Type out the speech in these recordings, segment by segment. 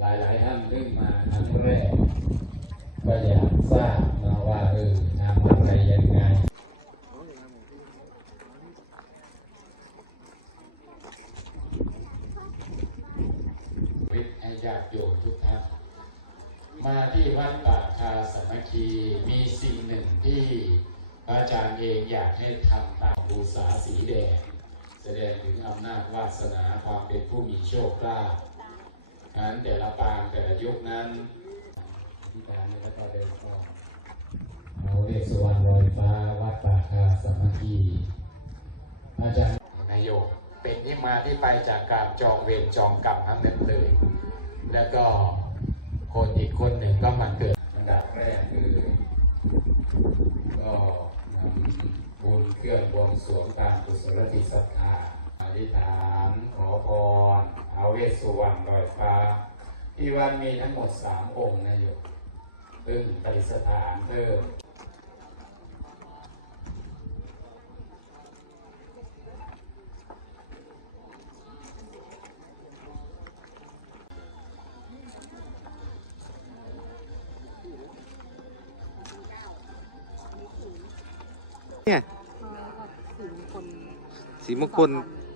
หลายๆท่านเพิ่งมาครั้งแรก ก็อยากทราบมาว่าเออทำอะไรยังไงวิทยาโยมทุกท่านมาที่วัดป่าคาสมัคคีมีสิ่งหนึ่งที่อาจารย์เองอยากให้ทำตามบูษาสีแดง แสดงถึงอำนาจวาสนาความเป็นผู้มีโชคลาภ นั้นแต่ละปางแต่ละยุคนั้นที่การในวัดเดินก็เอาเวสวรรณลอยฟ้าวัดป่าคาสามัคคีพระอาจารย์นายโยกเป็นที่มาที่ไปจากการจองเวรจองกรรมทั้งนั้นเลย แล้วก็คนอีกคนหนึ่งก็มาเกิดอันดับแรกคือก็นำบุญเครื่องบวงสรวงตามกุศลจิตศรัทธา ธิษฐานขอพรเอาเวสสุวรรณลอยฟ้า ที่วัดมีทั้งหมดสามองค์นะโยมซึ่งปฏิสถานเพิ่มเนี่ยสีมงคล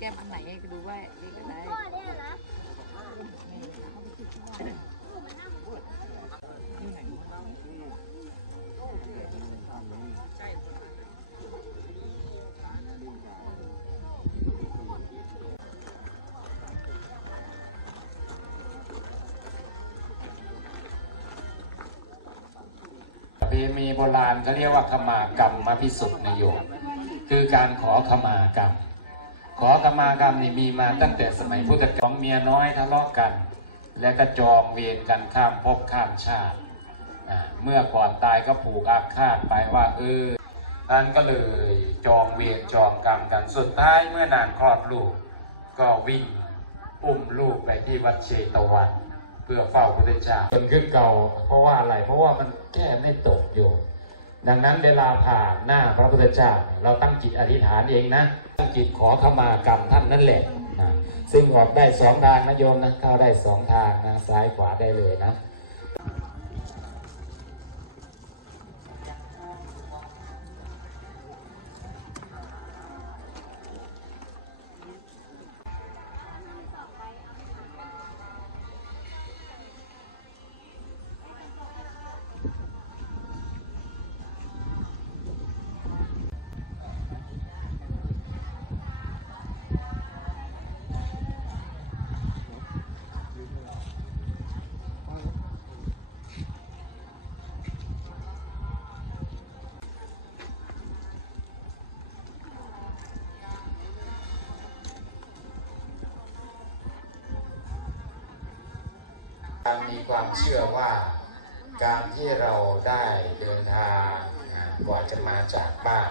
แต่วันนี้ได้ของแก้มแก้มปักไว้ตรงไหนของแก้มมาดูดิดูไว้ของแก้มอันไหนก็ดูไว้นี่ก็ได้นี่ไหนประเพณีโบราณเขาเรียกว่าขมากรรมมาพิสุทธิ์นโยมคือการขอขมากรรม ขอขมากรรมนี่มีมาตั้งแต่สมัยพุทธกาลของเมียน้อยทะเลาะกัน และก็จองเวรกันข้ามภพข้ามชาติ เมื่อก่อนตายก็ผูกอาฆาตไปว่าเออท่านก็เลยจองเวรจองกรรมกันสุดท้ายเมื่อนางคลอดลูก ก็วิ่งอุ้มลูกไปที่วัดเชตวัน เพื่อเฝ้าพระพุทธเจ้าจนขึ้นเก่า เพราะว่าอะไรเพราะว่ามันแก้ไม่ตกอยู่ ดังนั้นเวลาผ่านหน้าพระพุทธเจ้าเราตั้งจิตอธิษฐานเองนะ จิตขอขมากรรมท่านนั่นแหละนะซึ่งออกได้สองทางนะโยมนะเข้าได้สองทางนะซ้ายขวาได้เลยนะ การมีความเชื่อว่าการที่เราได้เดินทางกว่าจะมาจากบ้าน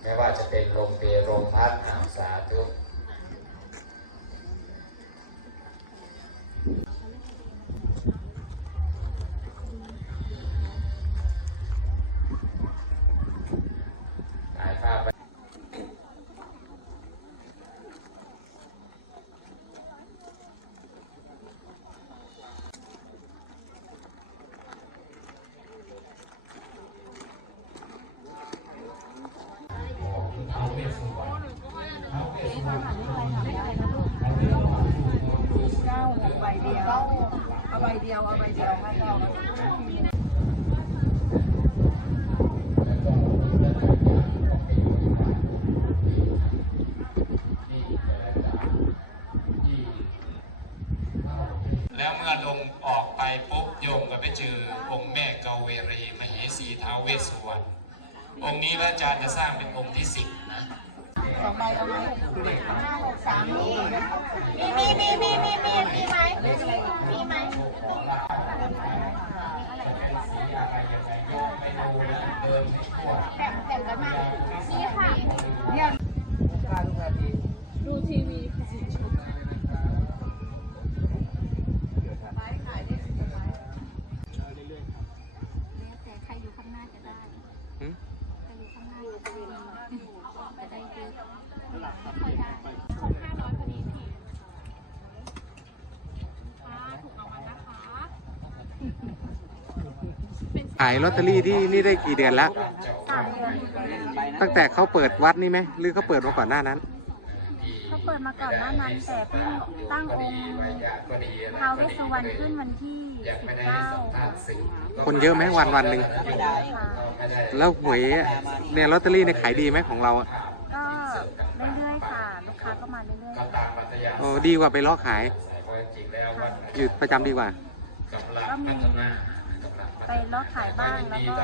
ไม่ว่าจะเป็นลมเพลลมพัดอ่าวสาธุก เดียวเอาใบเดียวเอาใบเดียวค่ะเจ้าแล้วเมื่อลงออกไปปุ๊บโยมก็ไปเจอองค์แม่เกาเวรีมเหสีท้าวเวสสุวรรณองค์นี้พระอาจารย์จะสร้างเป็นองค์ที่สิบนะสองใบเอาไหมสามมีมีมีมีมีมีมีไหมมีไหม ขายลอตเตอรี่ที่นี่ได้กี่เดือนแล้ว สามเดือนตั้งแต่เขาเปิดวัดนี่ไหมหรือเขาเปิดมาก่อนหน้านั้น เขาเปิดมาก่อนหน้านั้นแต่เพิ่งตั้งองค์ท้าวเวสสุวรรณขึ้นวันที่19คนเยอะไหมวันวันหนึ่งค่ะแล้วหวยเนี่ยลอตเตอรี่เนี่ยขายดีไหมของเราอะก็เรื่อยๆค่ะ ลูกค้าก็มาเรื่อยๆค่ะโอ้ดีกว่าไปเลาะขาย อยู่ประจำดีกว่า ก็มี ไปเลาะขายบ้างแล้วก็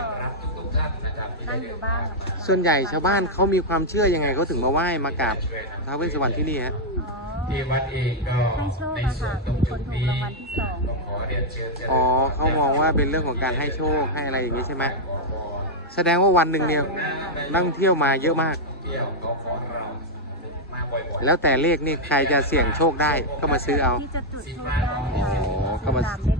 นั่งอยู่บ้างส่วนใหญ่ชาวบ้านเขามีความเชื่อยังไงเขาถึงมาไหว้มากราบท้าวเวสสุวรรณที่นี่ฮะอ๋อที่วัดเองก็ให้โชคในอะส่วค่ะนตรมีงคนจุดถูกนี้รางวัลที่สองต้องขอเรียนเชิญอ๋อเขามองว่าเป็นเรื่องของการให้โชคให้อะไรอย่างนี้ใช่ไหมแสดงว่าวันหนึ่งเนี่ยนักท่องเที่ยวมาเยอะมากเที่ยวขอขอเรามาบ่อยๆแล้วแต่เลขนี่ใครจะเสี่ยงโชคได้ก็มาซื้อเอาที่จะจุดทูปได้ค่ะอ๋อก็มาตามเลขทู